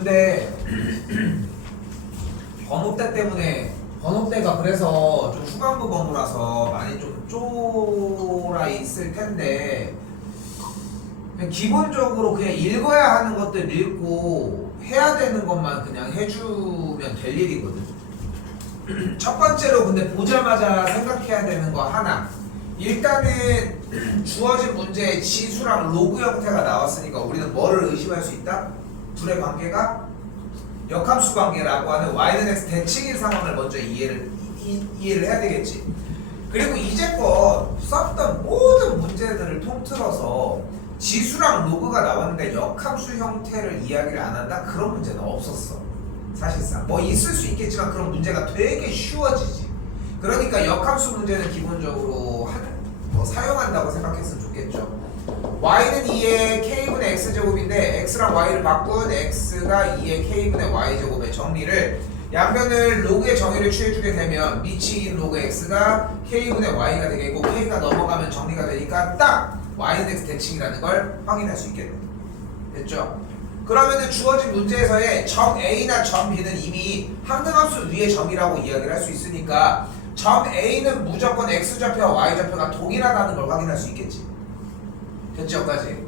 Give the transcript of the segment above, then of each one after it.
근데 번호대 때문에 번호대가 그래서 좀 후반부 번호라서 많이 좀 쫄아 있을 텐데 그냥 기본적으로 그냥 읽어야 하는 것들 읽고 해야 되는 것만 그냥 해주면 될 일이거든. 첫 번째로 근데 보자마자 생각해야 되는 거 하나. 일단은 주어진 문제에 지수랑 로그 형태가 나왔으니까 우리는 뭐를 의심할 수 있다? 둘의 관계가 역함수 관계라고 하는 y는 x 대칭인 상황을 먼저 이해를 해야 되겠지. 그리고 이제껏 썼던 모든 문제들을 통틀어서 지수랑 로그가 나왔는데 역함수 형태를 이야기를 안 한다? 그런 문제는 없었어. 사실상 뭐 있을 수 있겠지만 그런 문제가 되게 쉬워지지. 그러니까 역함수 문제는 기본적으로 사용한다고 생각했으면 좋겠죠. y는 2의 k분의 x제곱인데 x랑 y를 바꾼 x가 2의 k분의 y제곱의 정리를 양변을 로그의 정의를 취해주게 되면 미치인 로그 x가 k분의 y가 되겠고 k가 넘어가면 정리가 되니까 딱 y는 x 대칭이라는 걸 확인할 수 있겠네. 됐죠? 그러면은 주어진 문제에서의 점 a나 점 b는 이미 항등함수 위의 점이라고 이야기를 할 수 있으니까 점 a는 무조건 x좌표와 y좌표가 동일하다는 걸 확인할 수 있겠지. 됐죠? 까지?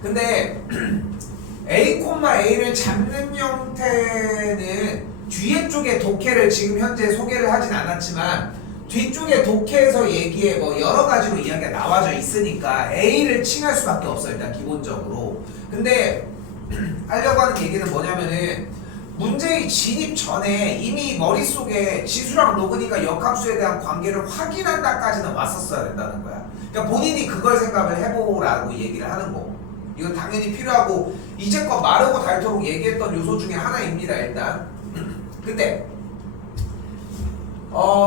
근데 a,a를 잡는 형태는 뒤에 쪽의 독해를 지금 현재 소개를 하진 않았지만 뒤쪽의 독해에서 얘기해 뭐 여러 가지로 이야기가 나와져 있으니까 a를 칭할 수밖에 없어 일단 기본적으로. 근데 하려고 하는 얘기는 뭐냐면은 문제의 진입 전에 이미 머릿속에 지수랑 로그니까 역함수에 대한 관계를 확인한다까지는 왔었어야 된다는 거야. 그러니까 본인이 그걸 생각을 해보라고 얘기를 하는 거고 이건 당연히 필요하고 이제껏 마르고 닳도록 얘기했던 요소 중에 하나입니다. 일단 근데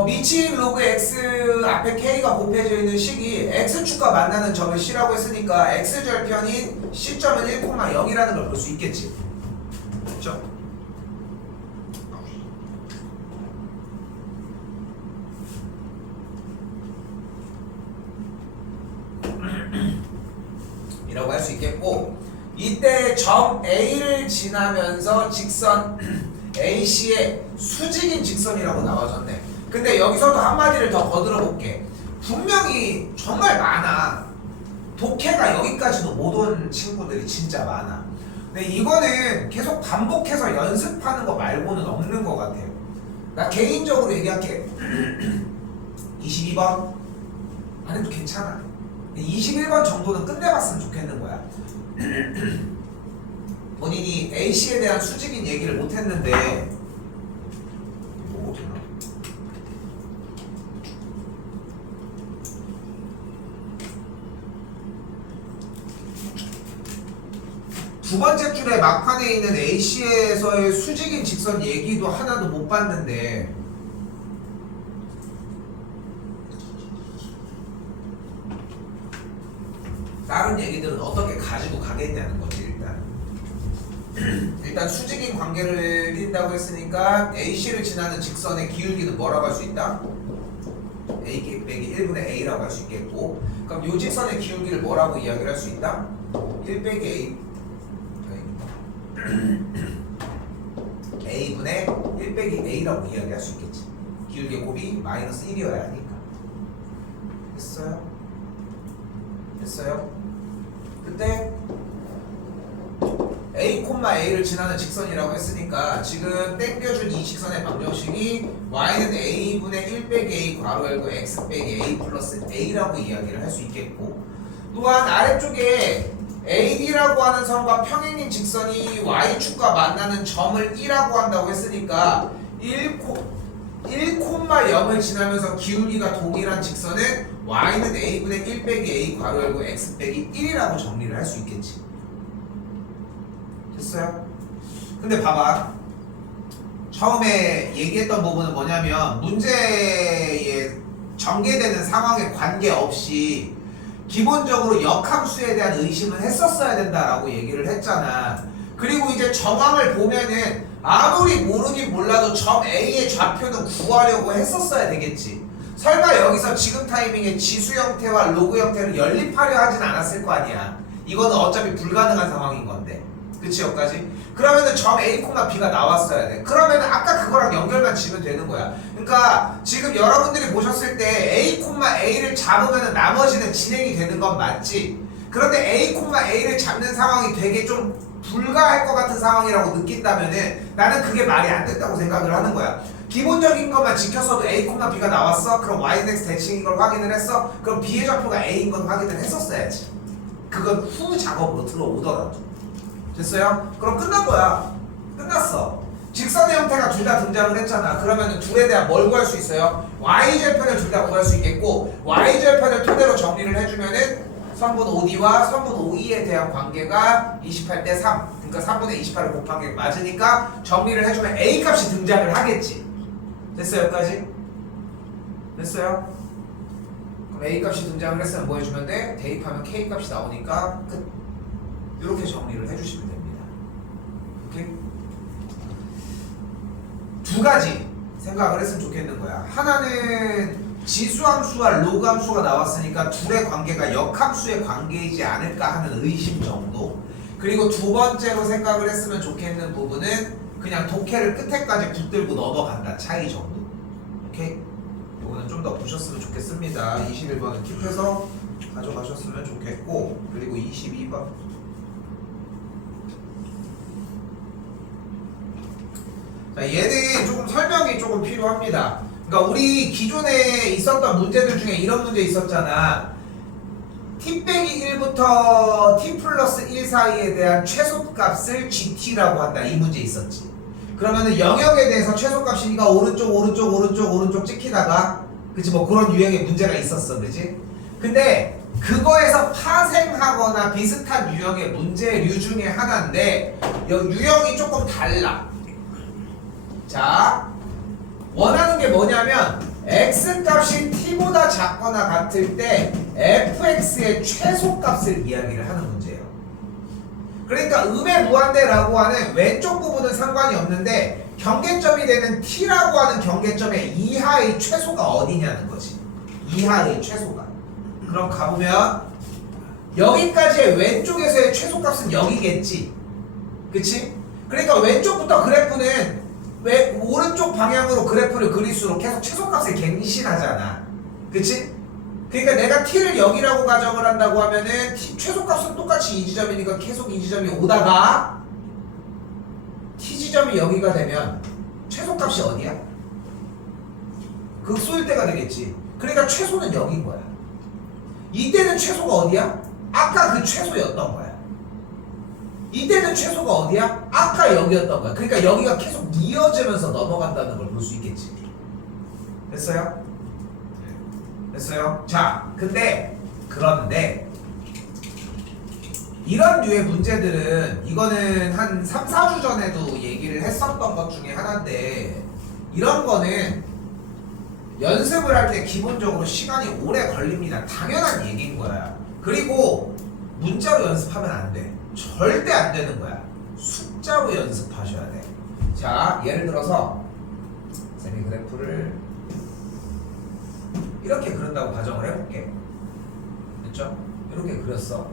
미치인 로그 x 앞에 k가 곱해져 있는 식이 x축과 만나는 점을 c라고 했으니까 x절편인 c점은 1,0이라는 걸 볼 수 있겠지. 그렇죠? 이라고 할 수 있겠고 이때 점 A를 지나면서 직선 AC의 수직인 직선이라고 나와졌네. 근데 여기서도 한마디를 더 거들어 볼게. 분명히 정말 많아. 독해가 여기까지도 못 온 친구들이 진짜 많아. 근데 이거는 계속 반복해서 연습하는 거 말고는 없는 것 같아요. 나 개인적으로 얘기할게. 22번 안 해도 괜찮아. 21번 정도는 끝내봤으면 좋겠는 거야. 본인이 AC에 대한 수직인 얘기를 못했는데 두 번째 줄에 막판에 있는 AC에서의 수직인 직선 얘기도 하나도 못 봤는데 다른 얘기들은 어떻게 가지고 가겠냐는 거지. 일단 수직인 관계를 띈다고 했으니까 AC를 지나는 직선의 기울기는 뭐라고 할 수 있다? A 빼기 1분의 A라고 할 수 있겠고 그럼 이 직선의 기울기를 뭐라고 이야기를 할 수 있다? 1 빼기 A A분의 1 빼기 A라고 이야기할 수 있겠지. 기울기의 곱이 마이너스 1이어야 하니까. 됐어요? 됐어요? 그때 A,A를 지나는 직선이라고 했으니까 지금 땡겨준 이 직선의 방정식이 y는 a분의 1 빼기 a 괄호 열고 x 빼기 a 플러스 a라고 이야기를 할 수 있겠고 또한 아래쪽에 AD라고 하는 선과 평행인 직선이 y축과 만나는 점을 E라고 한다고 했으니까 1,0을 지나면서 기울기가 동일한 직선은 y는 a분의 1 빼기 a 괄호 열고 x 빼기 1이라고 정리를 할 수 있겠지. 됐어요? 근데 봐봐. 처음에 얘기했던 부분은 뭐냐면 문제에 전개되는 상황에 관계없이 기본적으로 역함수에 대한 의심은 했었어야 된다라고 얘기를 했잖아. 그리고 이제 정황을 보면은 아무리 모르긴 몰라도 점 A의 좌표는 구하려고 했었어야 되겠지. 설마 여기서 지금 타이밍에 지수 형태와 로그 형태를 연립하려 하진 않았을 거 아니야. 이거는 어차피 불가능한 상황인 건데. 그치 여기까지? 그러면은 점 A, B가 나왔어야 돼. 그러면은 아까 그거랑 연결만 지면 되는 거야. 그러니까 지금 여러분들이 보셨을 때 A, A를 잡으면은 나머지는 진행이 되는 건 맞지? 그런데 A, A를 잡는 상황이 되게 좀 불가할 것 같은 상황이라고 느낀다면은 나는 그게 말이 안 된다고 생각을 하는 거야. 기본적인 것만 지켰어도 A, B가 나왔어? 그럼 Y인덱스 대칭인 걸 확인을 했어? 그럼 B의 좌표가 A인 건 확인을 했었어야지. 그건 후 작업으로 들어오더라도. 됐어요? 그럼 끝난 거야. 끝났어. 직선의 형태가 둘 다 등장을 했잖아. 그러면 둘에 대한 뭘 구할 수 있어요? Y절편을 둘 다 구할 수 있겠고 Y절편을 토대로 정리를 해주면은 선분 OD와 선분 OE에 대한 관계가 28대 3. 그러니까 3분의 28을 곱한 게 맞으니까 정리를 해주면 A 값이 등장을 하겠지. 됐어요? 여기까지? 됐어요? 그럼 A 값이 등장을 했으면 뭐 해주면 돼? 대입하면 K 값이 나오니까 끝. 이렇게 정리를 해주시면 됩니다. 오케이? 두 가지 생각을 했으면 좋겠는 거야. 하나는 지수함수와 로그함수가 나왔으니까 둘의 관계가 역함수의 관계이지 않을까 하는 의심 정도. 그리고 두 번째로 생각을 했으면 좋겠는 부분은 그냥 독해를 끝에까지 붙들고 넘어간다 차이 정도. 오케이? 이거는 좀 더 보셨으면 좋겠습니다. 21번은 킵해서 가져가셨으면 좋겠고, 그리고 22번 자, 얘는 조금 설명이 조금 필요합니다. 그러니까 우리 기존에 있었던 문제들 중에 이런 문제 있었잖아. t 빼기 1부터 t 플러스 1 사이에 대한 최소값을 gt라고 한다. 이 문제 있었지. 그러면은 영역에 대해서 최소값이니까 오른쪽 찍히다가 그치 뭐 그런 유형의 문제가 있었어. 그치? 근데 그거에서 파생하거나 비슷한 유형의 문제류 중에 하나인데 유형이 조금 달라. 자, 원하는 게 뭐냐면 x값이 t보다 작거나 같을 때 fx의 최소값을 이야기를 하는 문제예요. 그러니까 음의 무한대라고 하는 왼쪽 부분은 상관이 없는데 경계점이 되는 t라고 하는 경계점의 이하의 최소가 어디냐는 거지. 이하의 최소가. 그럼 가보면 여기까지의 왼쪽에서의 최소값은 여기겠지. 그치? 그러니까 왼쪽부터 그래프는 왜 오른쪽 방향으로 그래프를 그릴수록 계속 최소값을 갱신하잖아. 그치? 그러니까 내가 t를 여기라고 가정을 한다고 하면은 최소값은 똑같이 이 지점이니까 계속 이 지점이 오다가 t 지점이 여기가 되면 최소값이 어디야? 극소일 때가 되겠지. 그러니까 최소는 여기인 거야. 이때는 최소가 어디야? 아까 그 최소였던 거야. 이때는 최소가 어디야? 아까 여기였던 거야. 그러니까 여기가 계속 이어지면서 넘어간다는 걸 볼 수 있겠지. 됐어요? 됐어요? 자, 그런데 이런 류의 문제들은 이거는 한 3, 4주 전에도 얘기를 했었던 것 중에 하나인데 이런 거는 연습을 할 때 기본적으로 시간이 오래 걸립니다. 당연한 얘기인 거야. 그리고 문자로 연습하면 안 돼. 절대 안 되는 거야. 숫자로 연습하셔야 돼. 자, 예를 들어서 쌤이 그래프를 이렇게 그린다고 가정을 해볼게. 됐죠? 이렇게 그렸어.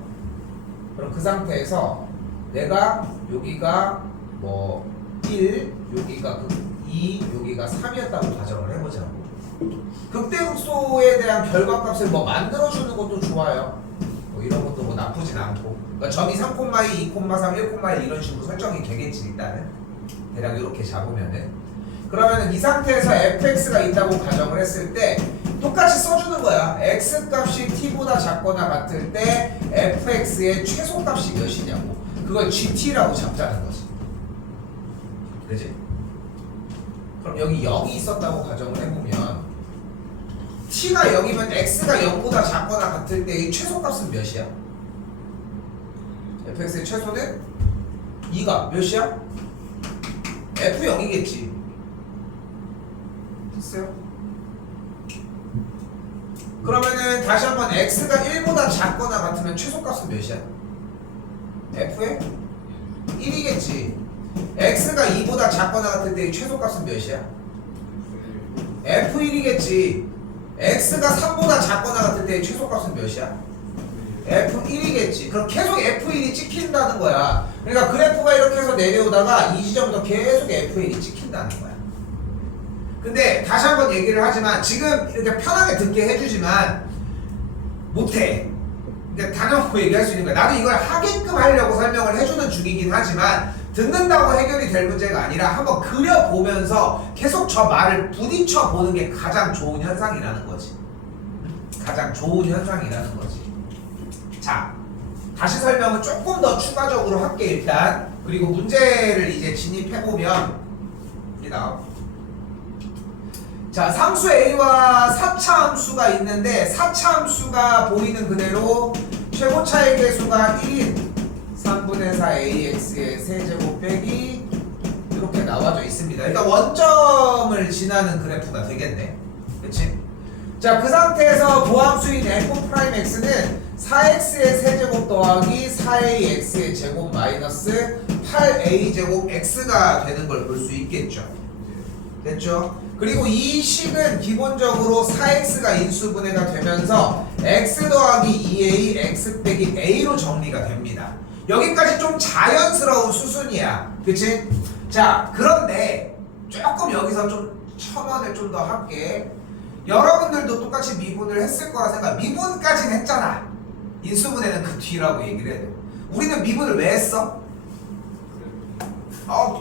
그럼 그 상태에서 내가 여기가 뭐 1, 여기가 2, 여기가 3이었다고 가정을 해보자고. 극대극소에 대한 결과값을 뭐 만들어주는 것도 좋아요. 뭐 이런 것도 뭐 나쁘진 않고. 그러니까 점이 3,2, 2,3, 1,1 이런 식으로 설정이 되겠지 일단은. 대략 이렇게 잡으면은. 그러면은 이 상태에서 fx가 있다고 가정을 했을 때 똑같이 써주는 거야. x값이 t보다 작거나 같을 때 fx의 최소값이 몇이냐고. 그걸 gt라고 잡자는 거지. 그지? 그럼 여기 0이 있었다고 가정을 해보면 t가 0이면 x가 0보다 작거나 같을 때 이 최소값은 몇이야? fx의 최소는 2가 몇이야? f0이겠지. 됐어요? 그러면은 다시 한번 x가 1보다 작거나 같으면 최소값은 몇이야? f의 1이겠지. x가 2보다 작거나 같을 때 최소값은 몇이야? f1이겠지. x가 3보다 작거나 같을 때 최소값은 몇이야? F1이겠지. 그럼 계속 F1이 찍힌다는 거야. 그러니까 그래프가 이렇게 해서 내려오다가 이 지점부터 계속 F1이 찍힌다는 거야. 근데 다시 한번 얘기를 하지만 지금 이렇게 편하게 듣게 해주지만 못해. 그러니까 단어로 얘기할 수 있는 거야. 나도 이걸 하게끔 하려고 설명을 해주는 중이긴 하지만 듣는다고 해결이 될 문제가 아니라 한번 그려보면서 계속 저 말을 부딪혀 보는 게 가장 좋은 현상이라는 거지. 가장 좋은 현상이라는 거지. 자, 다시 설명을 조금 더 추가적으로 할게 일단. 그리고 문제를 이제 진입해보면 이게 나와. 자, 상수 A와 4차 함수가 있는데 4차 함수가 보이는 그대로 최고 차의 개수가 1인 3분의 4 AX의 세제곱 빼기 이렇게 나와져 있습니다. 일단 원점을 지나는 그래프가 되겠네. 그치? 자, 그 상태에서 도함수인 F'X는 4X의 세제곱 더하기 4AX의 제곱 마이너스 8A제곱 X가 되는 걸 볼 수 있겠죠. 됐죠? 그리고 이 식은 기본적으로 4x가 인수분해가 되면서 x 더하기 2a, x 빼기 a로 정리가 됩니다. 여기까지 좀 자연스러운 수순이야. 그치? 자, 그런데 조금 여기서 좀 첨언을 좀 더 할게. 여러분들도 똑같이 미분을 했을 거라 생각. 미분까지는 했잖아. 인수분해는 그 뒤라고 얘기를 해야 돼. 우리는 미분을 왜 했어?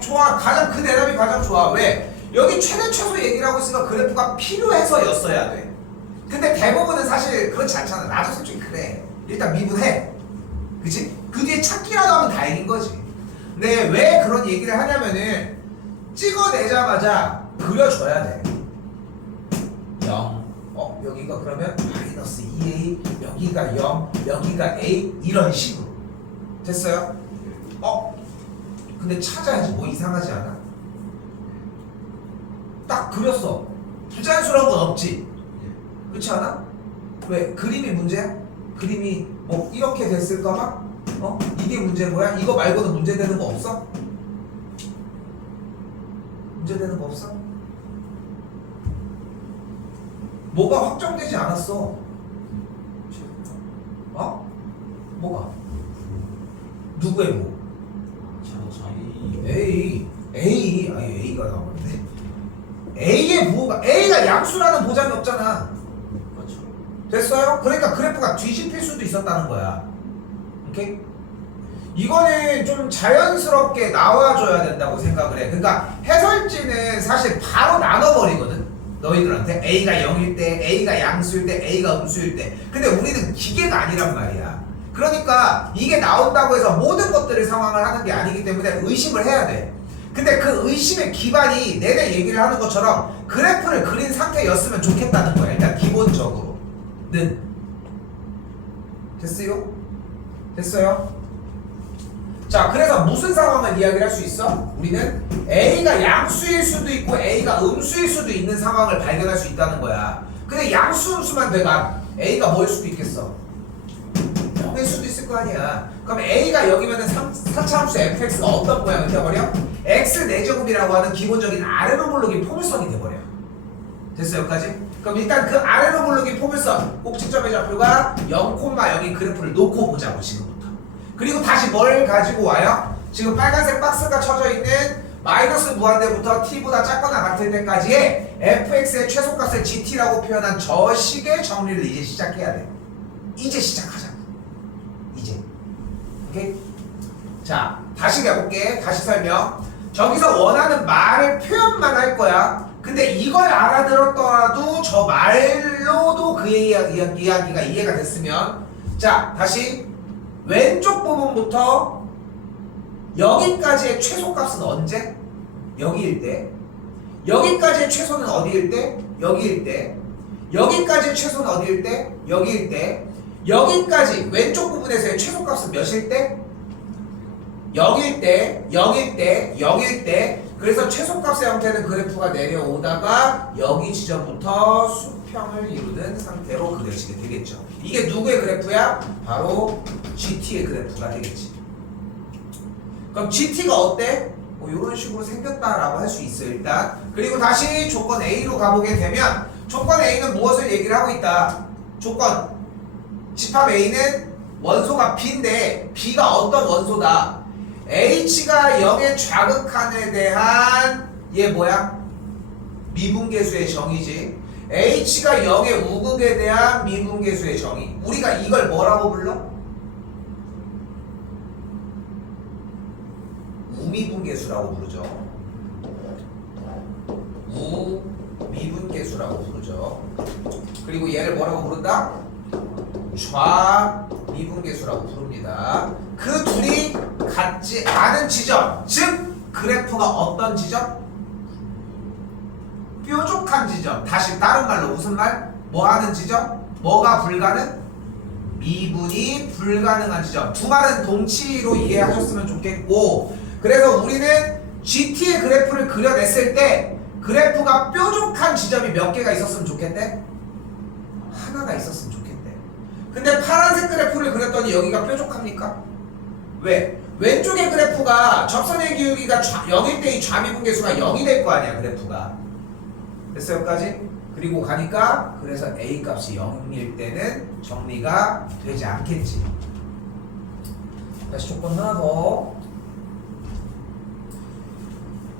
좋아. 그 대답이 가장 좋아. 왜? 여기 최대 최소 얘기를 하고 있으니까 그래프가 필요해서였어야 돼. 근데 대부분은 사실 그렇지 않잖아. 나도 솔직히 그래. 일단 미분해. 그치? 그 뒤에 찾기라도 하면 다행인 거지. 근데 왜 그런 얘기를 하냐면은 찍어내자마자 그려줘야 돼. 0. 여기가 그러면 마이너스 2a, 여기가 0, 여기가 a 이런 식으로. 됐어요? 근데 찾아야지. 뭐 이상하지 않아? 딱 그렸어. 부자연스러운 건 없지. 그렇지 않아? 왜? 그림이 문제야? 그림이 뭐 이렇게 됐을까봐? 이게 문제인 거야? 이거 말고는 문제되는 거 없어? 문제되는 거 없어? 뭐가 확정되지 않았어. 뭐가? 누구의 뭐? A가 나오는데 A의 부호가 A가 양수라는 보장이 없잖아. 그렇죠. 됐어요? 그러니까 그래프가 뒤집힐 수도 있었다는 거야. 오케이? 이거는 좀 자연스럽게 나와줘야 된다고 생각을 해. 그러니까 해설지는 사실 바로 나눠버리거든. 너희들한테 A가 0일 때, A가 양수일 때, A가 음수일 때. 근데 우리는 기계가 아니란 말이야. 그러니까 이게 나온다고 해서 모든 것들을 상황을 하는 게 아니기 때문에 의심을 해야 돼. 근데 그 의심의 기반이 내내 얘기를 하는 것처럼 그래프를 그린 상태였으면 좋겠다는 거야. 일단 기본적으로는. 됐어요? 됐어요? 자, 그래서 무슨 상황을 이야기를 할 수 있어? 우리는 A가 양수일 수도 있고 A가 음수일 수도 있는 상황을 발견할 수 있다는 거야. 근데 양수 음수만 돼가 A가 뭐일 수도 있겠어? 0일 수도 있을 거 아니야. 그럼 A가 여기면은 4차 함수 fx가 어떤 모양이 되어버려? x 4제곱이라고 하는 기본적인 아래로 몰르기 포물선이 돼버려. 됐어 여기까지? 그럼 일단 그 아래로 몰르기 포물선 꼭지점의 좌표가 0,0인 그래프를 놓고 보자고 지금부터. 그리고 다시 뭘 가지고 와요? 지금 빨간색 박스가 쳐져 있는 마이너스 무한대부터 t보다 작거나 같을 때까지의 fx의 최소값을 gt라고 표현한 저 식의 정리를 이제 시작해야 돼. 이제 시작하자. 이제. 오케이? 자, 다시 가볼게. 다시 설명. 저기서 원하는 말을 표현만 할 거야. 근데 이걸 알아들었더라도 저 말로도 그의 이야기가 이해가 됐으면, 자, 다시 왼쪽 부분부터 여기까지의 최소값은 언제? 여기일 때. 여기까지의 최소는 어디일 때? 여기일 때. 여기까지의 최소는 어디일 때? 여기일 때. 여기까지 왼쪽 부분에서의 최소값은 몇일 때? 0일 때, 0일 때, 0일 때. 그래서 최소값의 형태는 그래프가 내려오다가 여기 지점부터 수평을 이루는 상태로 그려지게 되겠죠. 이게 누구의 그래프야? 바로 GT의 그래프가 되겠지. 그럼 GT가 어때? 이런 식으로 생겼다라고 할 수 있어 일단. 그리고 다시 조건 A로 가보게 되면 조건 A는 무엇을 얘기를 하고 있다? 조건 집합 A는 원소가 B인데 B가 어떤 원소다? H가 0에 좌극한에 대한 얘 뭐야? 미분계수의 정의지. H가 0의 우극에 대한 미분계수의 정의. 우리가 이걸 뭐라고 불러? 우미분계수라고 부르죠. 우미분계수라고 부르죠. 그리고 얘를 뭐라고 부른다? 좌미분계수라고 부릅니다. 그 둘이 같지 않은 지점, 즉 그래프가 어떤 지점? 뾰족한 지점. 다시 다른 말로 무슨 말? 뭐 하는 지점? 뭐가 불가능? 미분이 불가능한 지점. 두 말은 동치로 이해하셨으면 좋겠고, 그래서 우리는 GT의 그래프를 그려냈을 때 그래프가 뾰족한 지점이 몇 개가 있었으면 좋겠대? 하나가 있었으면 좋겠대. 근데 파란색 그래프를 그렸더니 여기가 뾰족합니까? 왜? 왼쪽의 그래프가 접선의 기울기가 0일 때 이 좌미분계수가 0이 될 거 아니야, 그래프가. 됐어, 여기까지? 그리고 가니까 그래서 A 값이 0일 때는 정리가 되지 않겠지. 다시 조건 하나 더.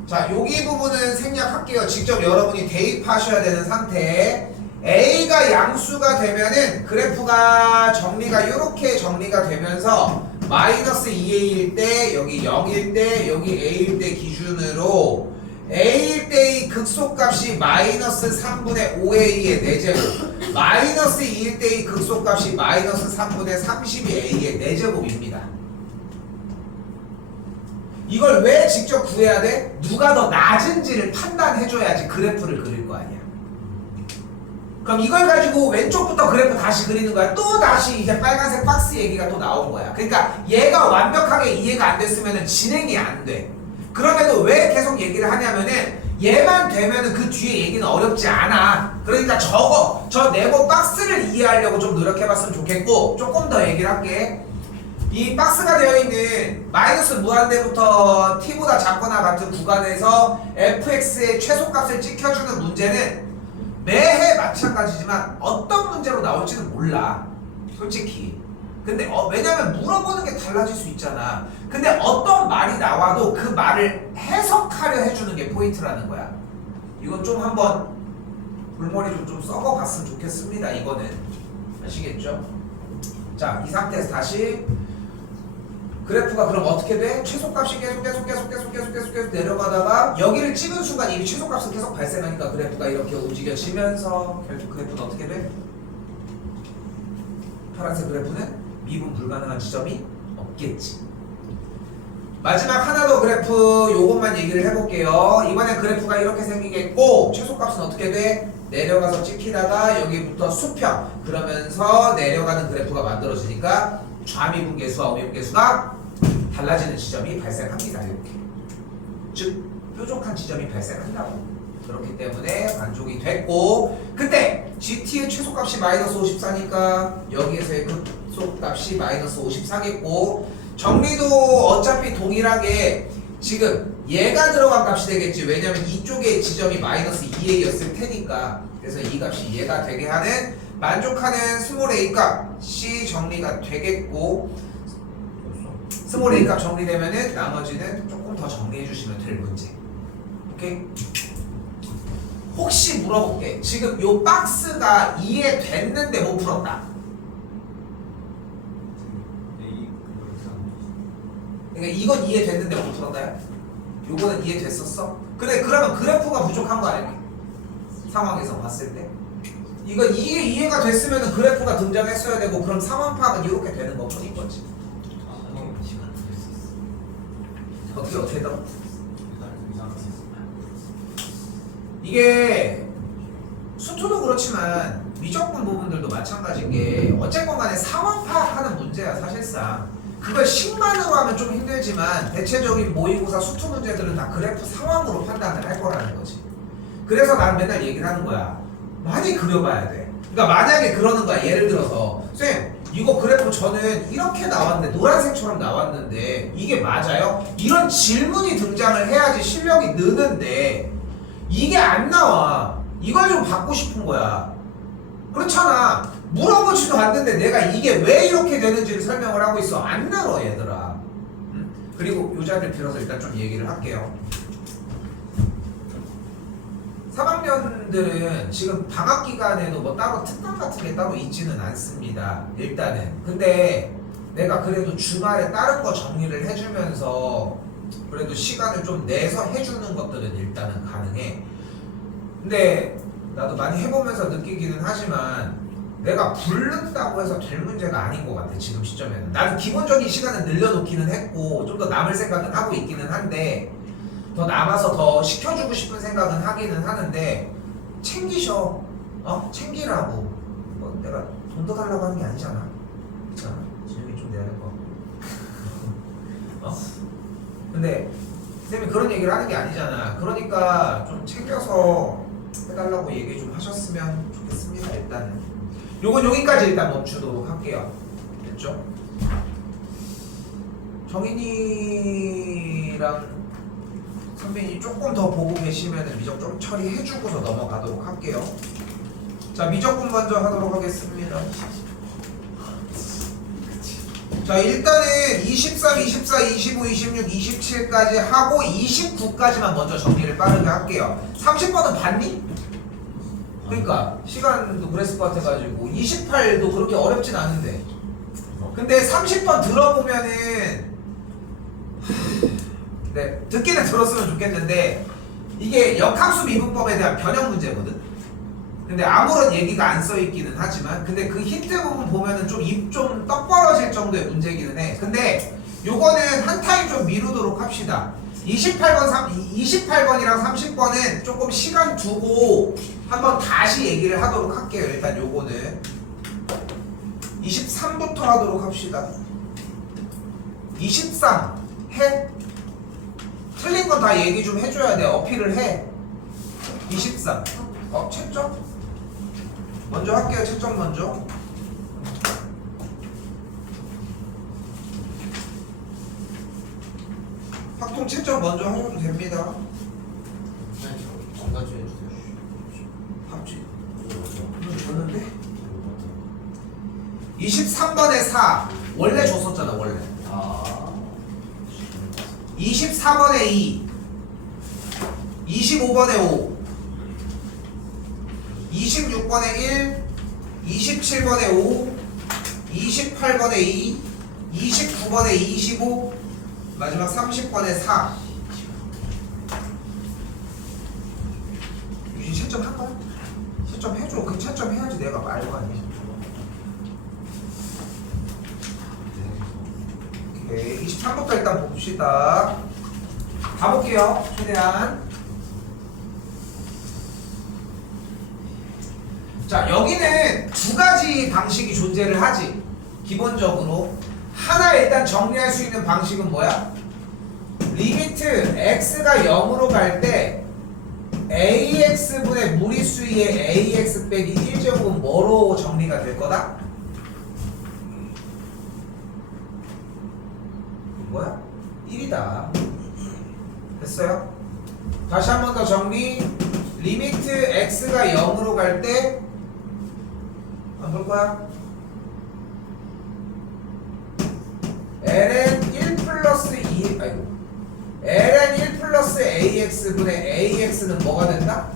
자, 여기 부분은 생략할게요. 직접 여러분이 대입하셔야 되는 상태. A가 양수가 되면은 그래프가 정리가 이렇게 정리가 되면서 마이너스 2A일 때, 여기 0일 때, 여기 A일 때 기준으로 A일 때의 극소값이 마이너스 3분의 5A의 4제곱, 마이너스 2일 때의 극소값이 마이너스 3분의 32A의 4제곱입니다. 이걸 왜 직접 구해야 돼? 누가 더 낮은지를 판단해줘야지 그래프를 그릴 거 아니야. 그럼 이걸 가지고 왼쪽부터 그래프 다시 그리는 거야. 또 다시 이제 빨간색 박스 얘기가 또 나온 거야. 그러니까 얘가 완벽하게 이해가 안 됐으면 진행이 안 돼. 그럼에도 왜 계속 얘기를 하냐면은 얘만 되면은 그 뒤에 얘기는 어렵지 않아. 그러니까 저 네모 박스를 이해하려고 좀 노력해봤으면 좋겠고, 조금 더 얘기를 할게. 이 박스가 되어 있는 마이너스 무한대부터 t보다 작거나 같은 구간에서 fx의 최소값을 찍혀주는 문제는 매해 마찬가지지만 어떤 문제로 나올지는 몰라, 솔직히. 근데 왜냐면 물어보는 게 달라질 수 있잖아. 근데 어떤 말이 나와도 그 말을 해석하려 해주는 게 포인트라는 거야. 이건 좀 한번 골머리 좀 썩어봤으면 좋겠습니다. 이거는 아시겠죠? 자, 이 상태에서 다시 그래프가 그럼 어떻게 돼? 최소값이 계속 내려가다가 여기를 찍은 순간 이미 최소값은 계속 발생하니까 그래프가 이렇게 움직여지면서 결국 그래프는 어떻게 돼? 파란색 그래프는 미분 불가능한 지점이 없겠지. 마지막 하나 더 그래프 요것만 얘기를 해볼게요. 이번엔 그래프가 이렇게 생기겠고, 최소값은 어떻게 돼? 내려가서 찍히다가 여기부터 수평, 그러면서 내려가는 그래프가 만들어지니까 좌미분계수와 우미분계수가 달라지는 지점이 발생합니다. 이렇게. 즉 뾰족한 지점이 발생한다고. 그렇기 때문에 만족이 됐고, 그때 GT의 최소값이 마이너스 54니까 여기에서의 극소값이 마이너스 54겠고, 정리도 어차피 동일하게 지금 얘가 들어간 값이 되겠지. 왜냐면 이쪽에 지점이 마이너스 2A였을 테니까. 그래서 이 값이 얘가 되게 하는 만족하는 스몰 A 값이 정리가 되겠고, 스몰 A 값 정리되면은 나머지는 조금 더 정리해 주시면 될 문제. 오케이? 혹시 물어볼게. 지금 요 박스가 이해됐는데 못 풀었다. 그러니까 이건 이해됐는데 못 풀었나요? 요거는 이해됐었어? 그래, 그러면 그래프가 부족한 거 아니야? 상황에서 봤을 때. 이건 이해가 됐으면 그래프가 등장했어야 되고, 그럼 상황 파악은 이렇게 되는 거 뿐인 거지. 어떻게 더? 이게 수투도 그렇지만 미적분 부분들도 마찬가지인 게, 어쨌건 간에 상황 파악하는 문제야 사실상. 그걸 식만으로 하면 좀 힘들지만 대체적인 모의고사 수투 문제들은 다 그래프 상황으로 판단을 할 거라는 거지. 그래서 난 맨날 얘기를 하는 거야. 많이 그려봐야 돼. 그러니까 만약에 그러는 거야. 예를 들어서 쌤, 이거 그래프 저는 이렇게 나왔는데, 노란색처럼 나왔는데 이게 맞아요? 이런 질문이 등장을 해야지 실력이 느는데 이게 안 나와. 이걸 좀 받고 싶은 거야. 그렇잖아. 물어보지도 않는데 내가 이게 왜 이렇게 되는지를 설명을 하고 있어. 안 늘어 얘들아. 그리고 요 자리를 빌어서 일단 좀 얘기를 할게요. 3학년들은 지금 방학 기간에도 뭐 따로 특강 같은 게 따로 있지는 않습니다. 일단은. 근데 내가 그래도 주말에 다른 거 정리를 해주면서 그래도 시간을 좀 내서 해주는 것들은 일단은 가능해. 근데 나도 많이 해보면서 느끼기는 하지만 내가 부른다고 해서 될 문제가 아닌 것 같아. 지금 시점에는. 나도 기본적인 시간은 늘려놓기는 했고 좀 더 남을 생각은 하고 있기는 한데 더 남아서 더 시켜주고 싶은 생각은 하기는 하는데 챙기셔. 챙기라고. 뭐 내가 돈 더 달라고 하는 게 아니잖아. 그렇잖아. 지금이 좀 내야 될 거. 근데 쌤이 그런 얘기를 하는 게 아니잖아. 그러니까 좀 챙겨서 해달라고 얘기 좀 하셨으면 좋겠습니다. 일단은 요건 여기까지 일단 멈추도록 할게요. 됐죠? 정인이랑 선배님 조금 더 보고 계시면 미적 좀 처리해주고서 넘어가도록 할게요. 자, 미적분 먼저 하도록 하겠습니다. 자, 일단은 23, 24, 25, 26, 27까지 하고 29까지만 먼저 정리를 빠르게 할게요. 30번은 봤니? 그러니까 시간도 그랬을 것 같아가지고 28도 그렇게 어렵진 않은데 근데 30번 들어보면은 네, 듣기는 들었으면 좋겠는데 이게 역함수 미분법에 대한 변형 문제거든. 근데 아무런 얘기가 안 써있기는 하지만 근데 그 힌트 부분 보면은 좀 입 좀 떡 벌어질 정도의 문제기는 해. 근데 요거는 한 타임 좀 미루도록 합시다. 28번이랑 30번은 조금 시간 두고 한번 다시 얘기를 하도록 할게요. 일단 요거는 23부터 하도록 합시다. 23 해? 틀린 건 다 얘기 좀 해줘야 돼. 어필을 해. 23 채점? 먼저 할게요. 채점 먼저. 확통 채점 먼저 하셔도 됩니다. 전가주 해주세요. 합지 줬는데? 23번에 4 원래 줬었잖아. 원래 24번에 2 25번에 5 26번에 1 27번에 5 28번에 2 29번에 25 마지막 30번에 4 유진 채점 할까요? 채점 해줘. 그 채점 해야지 내가 말고 아니야. 오케이 23부터 일단 봅시다. 가볼게요. 최대한. 자, 여기는 두 가지 방식이 존재를 하지. 기본적으로 하나 일단 정리할 수 있는 방식은 뭐야? 리미트 x가 0으로 갈 때 ax분의 무리수의 ax 빼기 1제곱은 뭐로 정리가 될 거다? 뭐야? 1이다. 됐어요? 다시 한 번 더 정리. 리미트 x가 0으로 갈 때 볼 거야? ln 1 플러스 2 아이고 ln 1 플러스 ax분의 ax는 뭐가 된다?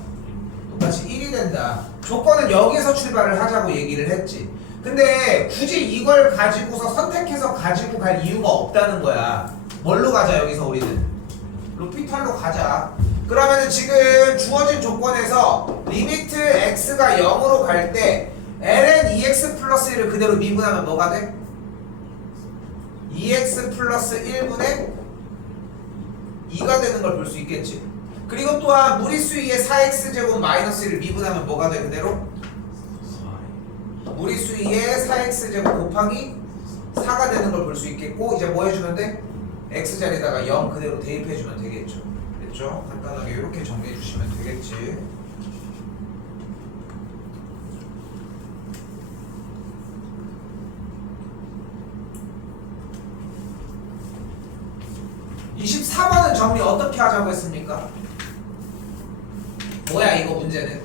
똑같이 1이 된다. 조건은 여기서 출발을 하자고 얘기를 했지. 근데 굳이 이걸 가지고서 선택해서 가지고 갈 이유가 없다는 거야. 뭘로 가자 여기서 우리는? 로피탈로 가자. 그러면은 지금 주어진 조건에서 리미트 x가 0으로 갈 때 ln 2x 플러스 1을 그대로 미분하면 뭐가 돼? 2x 플러스 1분의 2가 되는 걸 볼 수 있겠지. 그리고 또한 무리수 2의 4x제곱 마이너스 1을 미분하면 뭐가 돼 그대로? 무리수 2의 4x제곱 곱하기 4가 되는 걸 볼 수 있겠고 이제 뭐 해주면 돼? x자리에다가 0 그대로 대입해주면 되겠죠. 됐죠? 간단하게 이렇게 정리해주시면 되겠지. (24번은) 정리 어떻게 하자고 했습니까? 뭐야 이거 문제는?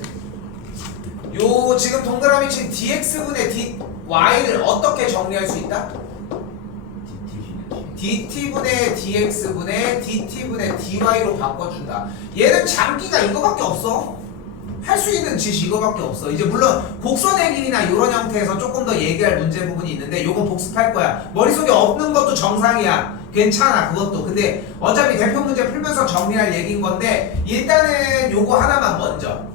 요 지금 동그라미 친 dx분의 dy를 어떻게 정리할 수 있다? dt분의 dx분의 dt분의 dy로 바꿔준다. 얘는 장기가 이거밖에 없어. 할 수 있는 짓이 이거밖에 없어. 이제 물론 곡선의 길이나 이런 형태에서 조금 더 얘기할 문제 부분이 있는데 요건 복습할 거야. 머릿속에 없는 것도 정상이야. 괜찮아 그것도. 근데 어차피 대표 문제 풀면서 정리할 얘기인 건데 일단은 요거 하나만 먼저.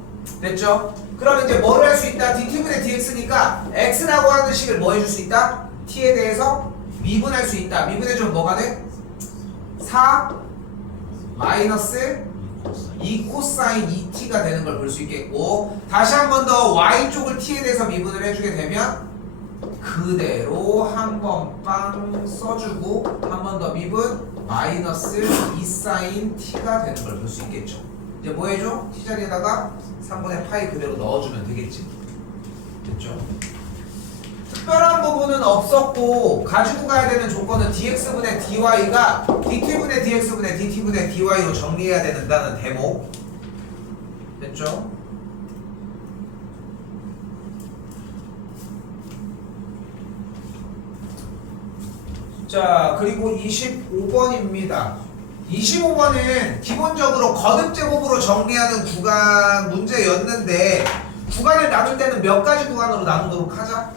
됐죠? 그럼 이제 뭐를 할 수 있다? dt분의 dx니까 x라고 하는 식을 뭐 해줄 수 있다? t에 대해서 미분할 수 있다. 미분해주면 뭐가 돼? 4 마이너스 2 코사인 2t가 되는 걸 볼 수 있겠고, 다시 한 번 더 y쪽을 t에 대해서 미분을 해주게 되면 그대로 한 번 빵 써주고 한 번 더 미분 마이너스 2 사인 t가 되는 걸 볼 수 있겠죠. 이제 뭐 해줘? t 자리에다가 3분의 파이 그대로 넣어주면 되겠지. 됐죠? 특별한 부분은 없었고 가지고 가야 되는 조건은 dx분의 dy가 dt분의 dx분의 dt분의 dy로 정리해야 된다는 대목. 됐죠? 자, 그리고 25번입니다. 25번은 기본적으로 거듭제곱으로 정리하는 구간 문제였는데 구간을 나눌 때는 몇 가지 구간으로 나누도록 하자?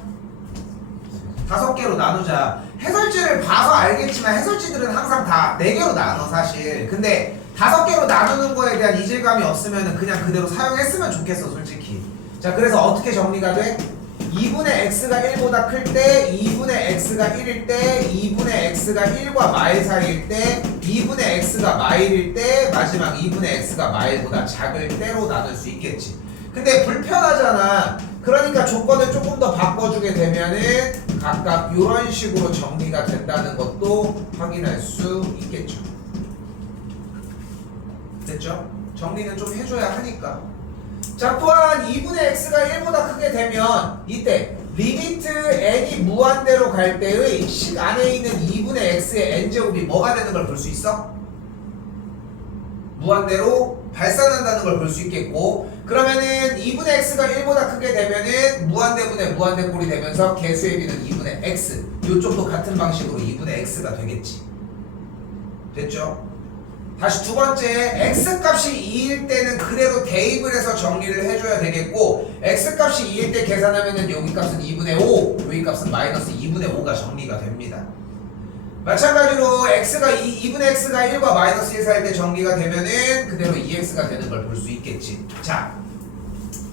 5개로 나누자. 해설지를 봐서 알겠지만 해설지들은 항상 다 4개로 나눠 사실. 근데 5개로 나누는 거에 대한 이질감이 없으면 그냥 그대로 사용했으면 좋겠어 솔직히. 자, 그래서 어떻게 정리가 돼? 2분의 x가 1보다 클 때, 2분의 x가 1일 때, 2분의 x가 1과 마일 사이일 때, 2분의 x가 마일일 때, 마지막 2분의 x가 마일보다 작을 때로 나눌 수 있겠지. 근데 불편하잖아. 그러니까 조건을 조금 더 바꿔주게 되면은 각각 이런 식으로 정리가 된다는 것도 확인할 수 있겠죠. 됐죠? 정리는 좀 해줘야 하니까. 자, 또한 2분의 x가 1보다 크게 되면 이때 리미트 n이 무한대로 갈 때의 식 안에 있는 2분의 x의 n제곱이 뭐가 되는 걸 볼 수 있어? 무한대로 발산한다는 걸 볼 수 있겠고, 그러면은 2분의 x가 1보다 크게 되면은 무한대분의 무한대꼴이 되면서 개수의 비는 2분의 x, 요쪽도 같은 방식으로 2분의 x가 되겠지. 됐죠? 다시 두 번째, x값이 2일 때는 그대로 대입을 해서 정리를 해줘야 되겠고, x값이 2일 때 계산하면은 여기 값은 2분의 5, 여기 값은 마이너스 2분의 5가 정리가 됩니다. 마찬가지로 x가 2분의 x가 1과 마이너스 1 사이일 때 정리가 되면은 그대로 2x가 되는 걸 볼 수 있겠지. 자,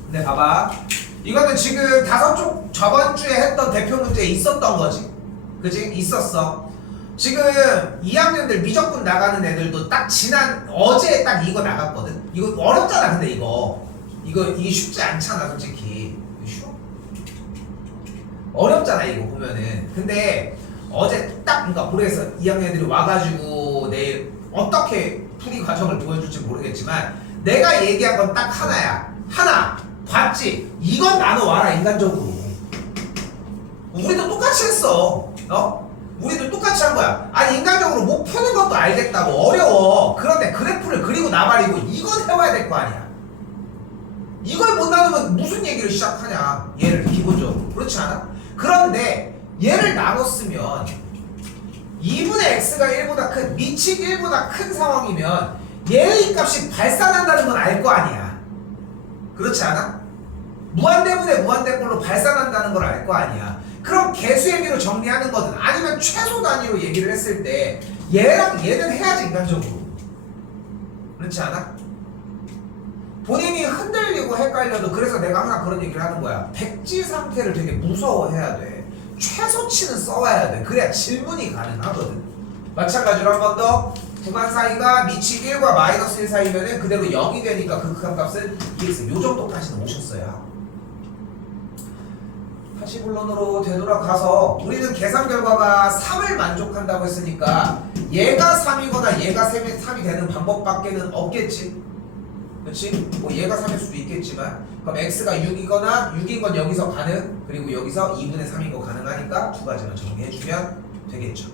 근데 봐봐. 이거는 지금 5쪽 저번 주에 했던 대표 문제에 있었던 거지. 그지? 있었어. 지금 2학년들 미적분 나가는 애들도 딱 지난 어제 딱 이거 나갔거든. 이거 어렵잖아. 근데 이게 쉽지 않잖아 솔직히. 이거 쉬워? 어렵잖아 이거 보면은. 근데 어제 딱 그러니까 모르겠어. 2학년들이 와가지고 내일 어떻게 풀이 과정을 보여줄지 모르겠지만 내가 얘기한 건 딱 하나야. 하나 봤지? 이건 나눠와라 인간적으로. 우리도 똑같이 했어. 우리도 똑같이 한 거야. 아니 인간적으로 못 푸는 것도 알겠다고. 어려워. 그런데 그래프를 그리고 나발이고 이건 해와야 될 거 아니야. 이걸 못 나누면 무슨 얘기를 시작하냐. 얘를 기본적으로. 그렇지 않아? 그런데 얘를 나눴으면 2분의 x가 1보다 큰, 미치 1보다 큰 상황이면 얘의 값이 발산한다는 건 알 거 아니야. 그렇지 않아? 무한대분의 무한대꼴로 발산한다는 걸 알 거 아니야. 그럼 개수의 비로 정리하는 거든 아니면 최소 단위로 얘기를 했을 때 얘랑 얘는 해야지 인간적으로. 그렇지 않아? 본인이 흔들리고 헷갈려도 그래서 내가 항상 그런 얘기를 하는 거야. 백지 상태를 되게 무서워해야 돼. 최소치는 써와야 돼. 그래야 질문이 가능하거든. 마찬가지로 한 번 더 구간 사이가 미치 1과 마이너스 1 사이면은 그대로 0이 되니까 그 극한값은 2x 요 정도까지는 오셨어야. 다시 본론으로 되돌아가서 우리는 계산 결과가 3을 만족한다고 했으니까 얘가 3이거나 얘가 3이 되는 방법밖에는 없겠지. 그렇지? 뭐 얘가 3일 수도 있겠지만 그럼 x가 6이거나 6인 건 여기서 가능, 그리고 여기서 2분의 3인 거 가능하니까 두 가지만 정리해주면 되겠죠.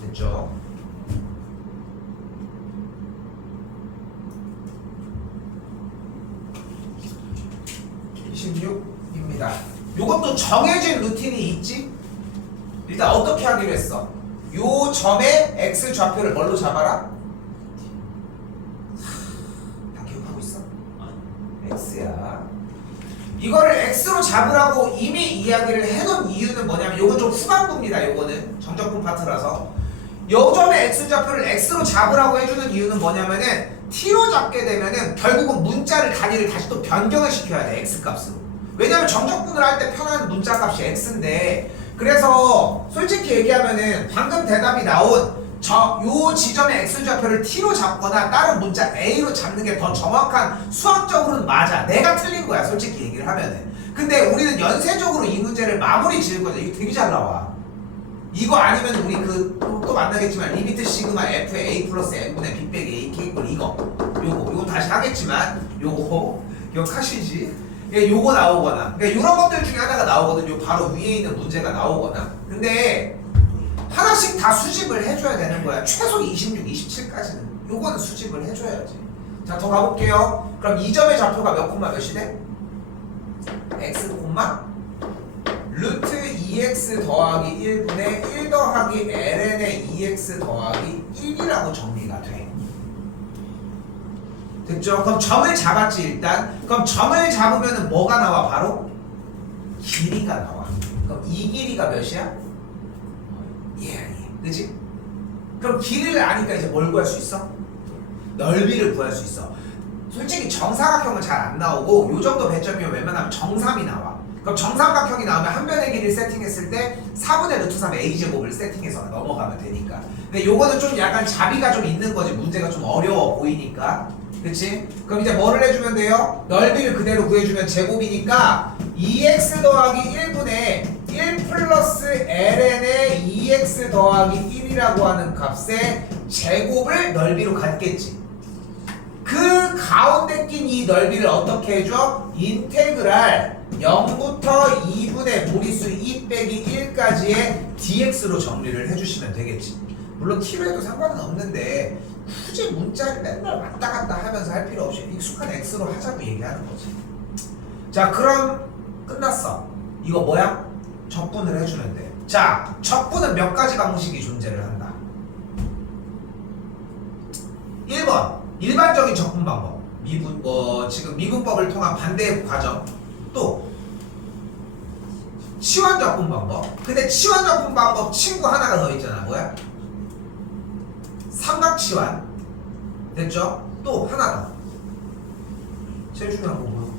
됐죠? 또 정해진 루틴이 있지? 일단 어떻게 하기로 했어? 요 점에 x 좌표를 뭘로 잡아라? 다 기억하고 있어? x야. 이거를 x로 잡으라고 이미 이야기를 해놓은 이유는 뭐냐면 요건 좀 후반부입니다. 요거는 정적분 파트라서 요 점의 x 좌표를 x로 잡으라고 해주는 이유는 뭐냐면은 t로 잡게 되면은 결국은 문자를 단위를 다시 또 변경을 시켜야 돼. x 값으로. 왜냐면 정적분을 할 때 편한 문자 값이 x인데, 그래서 솔직히 얘기하면은 방금 대답이 나온 요 지점의 x 좌표를 t로 잡거나 다른 문자 a로 잡는 게 더 정확한 수학적으로는 맞아. 내가 틀린 거야 솔직히 얘기를 하면은. 근데 우리는 연쇄적으로 이 문제를 마무리 지을 거죠. 이거 되게 잘 나와. 이거 아니면 우리 또 만나겠지만 리미트 시그마 f의 a 플러스 n분의 b 빼기 a k꼴 요거 다시 하겠지만 요거 기억하시지? 예, 요거 나오거나 그러니까 이런 것들 중에 하나가 나오거든요. 바로 위에 있는 문제가 나오거나. 근데 하나씩 다 수집을 해줘야 되는 거야. 최소 26, 27까지는 요거는 수집을 해줘야지. 자, 더 가볼게요. 그럼 이 점의 좌표가 몇 콤마 몇이 돼? x 콤마 루트 2x 더하기 1분의 1 더하기 ln의 2x 더하기 1이라고 정리가 돼. 됐죠? 그럼 점을 잡았지 일단. 그럼 점을 잡으면 뭐가 나와? 바로 길이가 나와. 그럼 이 길이가 몇이야? 예. 그치? 그럼 길이를 아니까 이제 뭘 구할 수 있어? 넓이를 구할 수 있어. 솔직히 정사각형은 잘 안 나오고 요 정도 배점이면 웬만하면 정삼이 나와. 그럼 정삼각형이 나오면 한 변의 길이를 세팅했을 때 4분의 루트 3 a제곱을 세팅해서 넘어가면 되니까. 근데 요거는 좀 약간 자비가 좀 있는 거지. 문제가 좀 어려워 보이니까. 그치? 그럼 이제 뭐를 해주면 돼요? 넓이를 그대로 구해주면 제곱이니까 2x 더하기 1분의 1 플러스 ln의 2x 더하기 1이라고 하는 값의 제곱을 넓이로 갖겠지. 그 가운데 낀 이 넓이를 어떻게 해줘? 인테그랄 0부터 2분의 무리수 2 빼기 1까지의 dx로 정리를 해주시면 되겠지. 물론 t로 해도 상관은 없는데 굳이 문자를 맨날 왔다 갔다 하면서 할 필요 없이 익숙한 x로 하자고 얘기하는 거지. 자, 그럼 끝났어. 이거 뭐야? 적분을 해주면 돼. 자, 적분은 몇 가지 방식이 존재를 한다. 1번 일반적인 적분 방법. 지금 미분법을 통한 반대의 과정. 또 치환 적분 방법. 근데 치환 적분 방법 친구 하나가 더 있잖아. 뭐야? 삼각 치환. 됐죠? 또 하나 더. 제일 중요한 거 뭐야?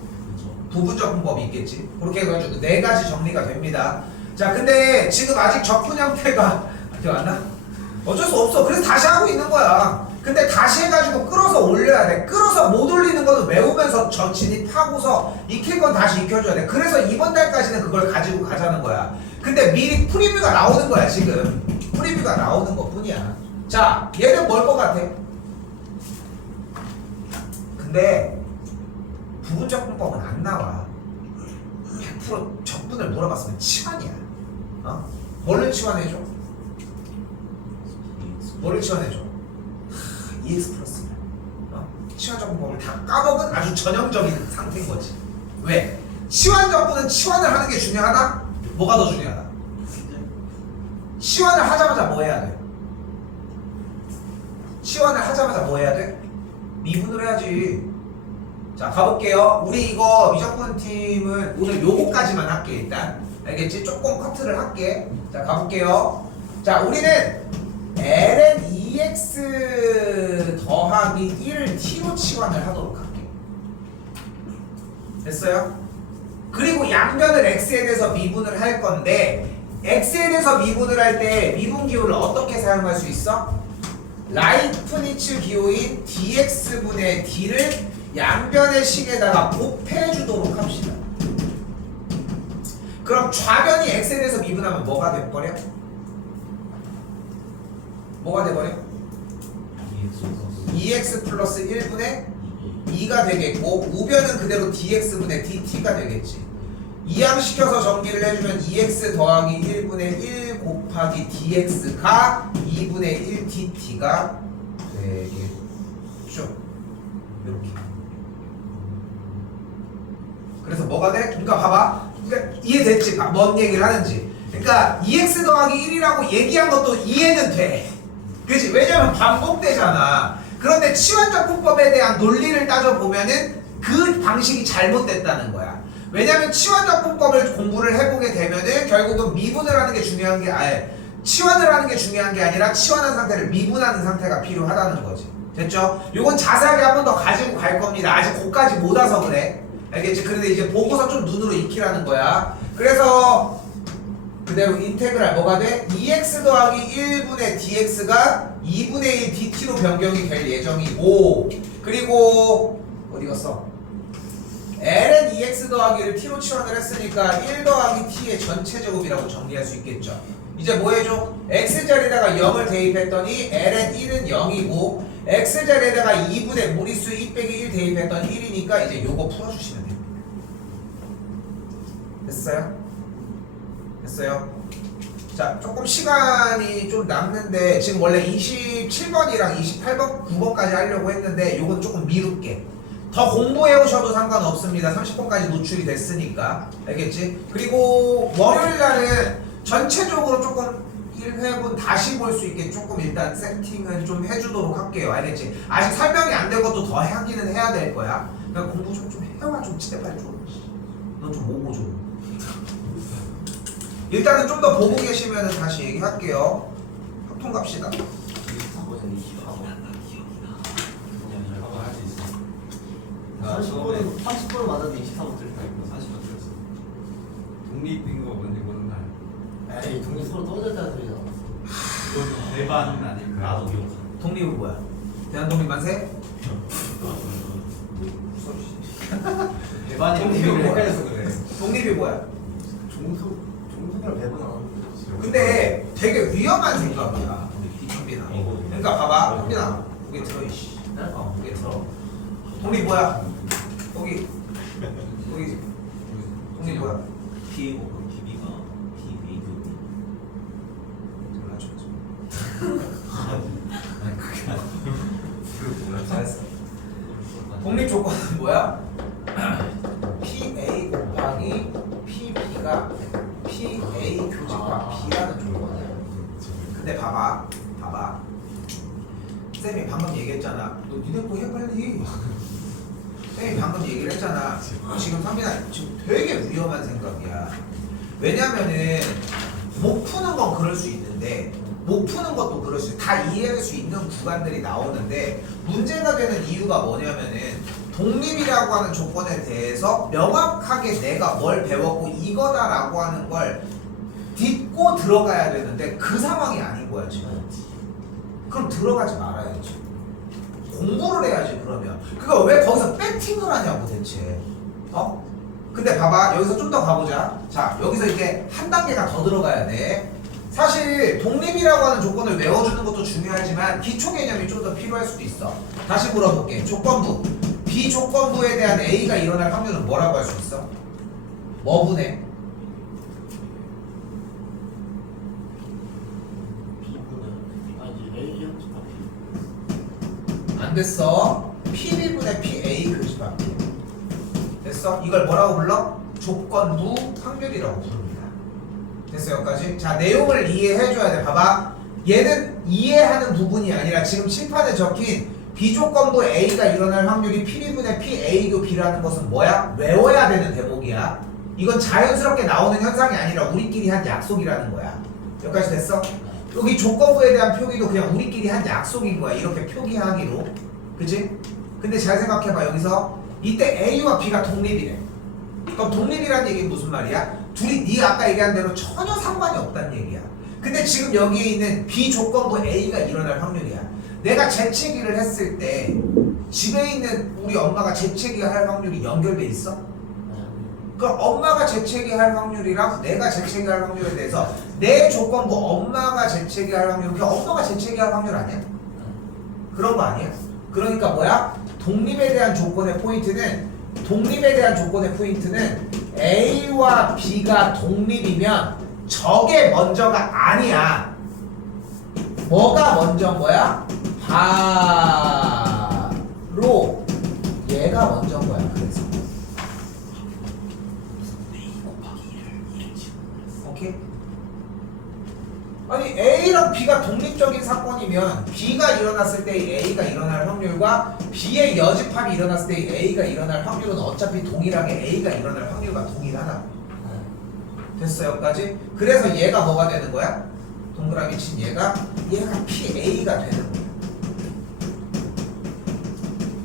부분 적분법이 있겠지. 그렇게 해가지고 4가지 정리가 됩니다. 자, 근데 지금 아직 적분 형태가 기억 안 나? 어쩔 수 없어. 그래서 다시 하고 있는 거야. 근데 다시 해가지고 끌어서 올려야 돼. 끌어서 못 올리는 거는 외우면서 진입하고서 익힐 건 다시 익혀줘야 돼. 그래서 이번 달까지는 그걸 가지고 가자는 거야. 근데 미리 프리뷰가 나오는 거야. 지금 프리뷰가 나오는 것 뿐이야. 자, 얘는 뭘 것 같아? 근데 부분 적분법은 안 나와. 100% 적분을 물어봤으면 치환이야. 어? 뭘로 치환해줘? 뭐를 치환해줘? 2x 플러스 1. 치환 적분법을 다 까먹은 아주 전형적인 상태인 거지. 왜? 치환 적분은 치환을 하는 게 중요하다? 뭐가 더 중요하다? 치환을 하자마자 뭐 해야 돼? 치환을 하자마자 뭐 해야 돼? 미분을 해야지. 자, 가볼게요. 우리 이거 미적분 팀은 오늘 요거까지만 할게. 일단 알겠지? 조금 커트를 할게. 자, 가볼게요. 자, 우리는 ln 2x 더하기 1을 t로 치환을 하도록 할게. 됐어요? 그리고 양변을 x에 대해서 미분을 할 건데 x에 대해서 미분을 할 때 미분 기호를 어떻게 사용할 수 있어? 라이프니츠 기호인 dx분의 d를 양변의 식에다가 곱해주도록 합시다. 그럼 좌변이 x에 대해서 미분하면 뭐가 돼버려? 뭐가 돼버려? 2x 플러스 1분의 2가 되겠고 우변은 그대로 dx분의 dt가 되겠지. 이항시켜서 정리를 해주면 2x 더하기 1분의 1 곱하기 dx가 2분의 1 dt가 되겠죠. 이렇게. 그래서 뭐가 돼? 그러니까 봐봐. 그러니까 이해됐지? 뭔 얘기를 하는지. 그러니까 2x 더하기 1이라고 얘기한 것도 이해는 돼. 그치? 왜냐면 반복되잖아. 그런데 치환적분법에 대한 논리를 따져보면은 그 방식이 잘못됐다는 거야. 왜냐면 치환적분법을 공부를 해보게 되면은 결국은 미분을 하는 게 중요한 게 치환을 하는 게 중요한 게 아니라 치환한 상태를 미분하는 상태가 필요하다는 거지. 됐죠? 요건 자세하게 한 번 더 가지고 갈 겁니다. 아직 거기까지 못 와서 그래. 알겠지? 그런데 이제 보고서 좀 눈으로 익히라는 거야. 그래서 그대로 인테그랄 뭐가 돼? 2x 더하기 1분의 dx가 2분의 1 dt로 변경이 될 예정이고, 그리고 어디 갔어? ln 2x 더하기를 t로 치환을 했으니까 1 더하기 t의 전체 제곱이라고 정리할 수 있겠죠. 이제 뭐 해줘? x자리에다가 0을 대입했더니 ln 1은 0이고 x자리에다가 2분의 무리수 2 빼기 1 대입했더니 1이니까 이제 요거 풀어주시면 됩니다. 됐어요? 됐어요? 자, 조금 시간이 좀 남는데 지금 원래 27번이랑 28번, 9번까지 하려고 했는데 요건 조금 미룰게. 더 공부해 오셔도 상관없습니다. 30번까지 노출이 됐으니까. 알겠지? 그리고 월요일 날은 전체적으로 조금 1회분 다시 볼 수 있게 조금 일단 세팅을 좀 해주도록 할게요. 알겠지? 아직 설명이 안 된 것도 더 하기는 해야 될 거야. 그러니까 공부 좀 해와 좀 제발 좀. 넌 좀 오고 좀. 일단은 좀 더 보고 계시면 다시 얘기할게요. 합통 갑시다. 30번을 맞았는데 24번 틀렸다니까. 40번 틀렸어. 독립인 거 뭔지 모르는 날. 에이 동네 서로 떨어졌다는 소리 나왔어. 그건 대반은 아닐까? 나도 기억나. 독립은 뭐야? 대한독립 만세? 대반이 독립이 독립을 뭐야? 헷갈려서 그래. 독립이 뭐야? 종소를 배분 안 하는 거지. 근데 되게 위험한 생각이야. 현빈아. 그러니까 봐봐. 현빈아. 고개 들어 이씨. 고개 들어. 독립 뭐야? 독립 뭐야? P의 곱하기 PB가 PV 교비. 아니 그게 아니라 그 뭐야? 잘했어. 독립 조건은 뭐야? PA 곱하기 PB가 PA 교집합 B라는 조건이야. 근데 봐봐. 쌤이 방금 얘기했잖아. 너 니네 거 해 빨리. 쌤이 방금 얘기를 했잖아. 지금 상빈아 지금 되게 위험한 생각이야. 왜냐면은 못 푸는 건 그럴 수 있는데 못 푸는 것도 그럴 수 있어. 다 이해할 수 있는 구간들이 나오는데 문제가 되는 이유가 뭐냐면은 독립이라고 하는 조건에 대해서 명확하게 내가 뭘 배웠고 이거다라고 하는 걸 딛고 들어가야 되는데 그 상황이 아닌 거야 지금. 그럼 들어가지 말아야지. 공부를 해야지 그러면. 그거 왜 거기서 배팅을 하냐고 대체. 근데 봐봐 여기서 좀 더 가보자. 자 여기서 이제 한 단계가 더 들어가야 돼. 사실 독립이라고 하는 조건을 외워주는 것도 중요하지만 기초 개념이 좀 더 필요할 수도 있어. 다시 물어볼게. 조건부 비조건부에 대한 A가 일어날 확률은 뭐라고 할 수 있어? 뭐 분해? 안 됐어. PB분의 PA 교집합. 됐어? 이걸 뭐라고 불러? 조건부 확률이라고 부릅니다. 됐어 여기까지? 자 내용을 이해해줘야 돼. 봐봐. 얘는 이해하는 부분이 아니라 지금 칠판에 적힌 비조건부 A가 일어날 확률이 PB분의 PA교 B라는 것은 뭐야? 외워야 되는 대목이야. 이건 자연스럽게 나오는 현상이 아니라 우리끼리 한 약속이라는 거야. 여기까지 됐어? 여기 조건부에 대한 표기도 그냥 우리끼리 한 약속인 거야. 이렇게 표기하기로. 그치? 근데 잘 생각해봐. 여기서 이때 A와 B가 독립이래. 그럼 독립이라는 얘기는 무슨 말이야? 둘이 네 아까 얘기한 대로 전혀 상관이 없다는 얘기야. 근데 지금 여기에 있는 비조건부 A가 일어날 확률이야. 내가 재채기를 했을 때 집에 있는 우리 엄마가 재채기 할 확률이 연결돼 있어? 그럼 엄마가 재채기 할 확률이랑 내가 재채기 할 확률에 대해서 내 조건부 엄마가 재채기 할 확률, 그냥 엄마가 재채기 할 확률 아니야? 그런 거 아니야? 그러니까 뭐야? 독립에 대한 조건의 포인트는 A와 B가 독립이면 저게 먼저가 아니야. 뭐가 먼저인 거야? 바로 얘가 먼저인 거야. 그래서 A 곱하기 아니 A랑 B가 독립적인 사건이면 B가 일어났을 때 A가 일어날 확률과 B의 여집합이 일어났을 때 A가 일어날 확률은 어차피 동일하게 A가 일어날 확률과 동일하다. 됐어요, 여기까지? 그래서 얘가 뭐가 되는 거야? 동그라미 친 얘가 PA가 되는 거야.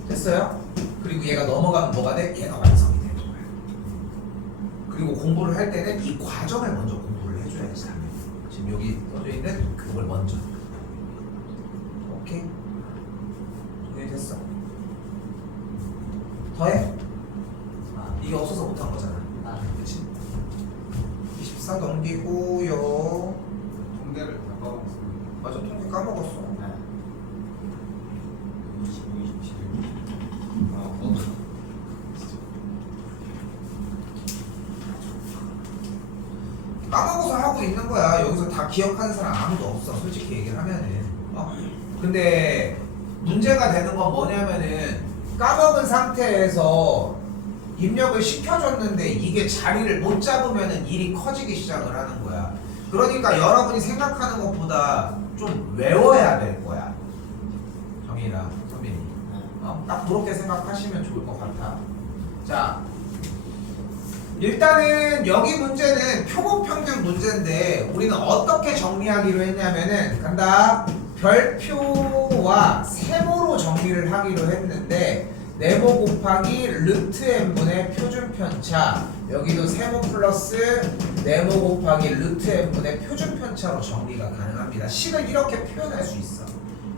됐어요? 그리고 얘가 넘어가면 뭐가 돼? 얘가 완성이 되는 거야. 그리고 공부를 할 때는 이 과정을 먼저 공부를 해줘야지. 당연히. 지금 여기 써져 있는 그걸 먼저. 오케이? 정리됐어. 더해? 이게 없어서 못한 거잖아. 그치? 24 넘기고요. 통계를 다 까먹었어요. 맞아, 통계 까먹었어. 25, 27. 아, 까먹어서 하고 있는 거야. 여기서 다 기억하는 사람 아무도 없어. 솔직히 얘기를 하면은. 근데 문제가 되는 건 뭐냐면은 까먹은 상태에서 입력을 시켜줬는데 이게 자리를 못 잡으면은 일이 커지기 시작을 하는 거야. 그러니까 여러분이 생각하는 것보다 좀 외워야 될 거야. 정희랑 선배님. 딱 그렇게 생각하시면 좋을 것 같아. 자, 일단은 여기 문제는 표본평균 문제인데 우리는 어떻게 정리하기로 했냐면은 간다. 별표와 세모로 정리를 하기로 했는데 네모 곱하기 루트 n분의 표준편차, 여기도 세모 플러스 네모 곱하기 루트 n분의 표준편차로 정리가 가능합니다. 식을 이렇게 표현할 수 있어.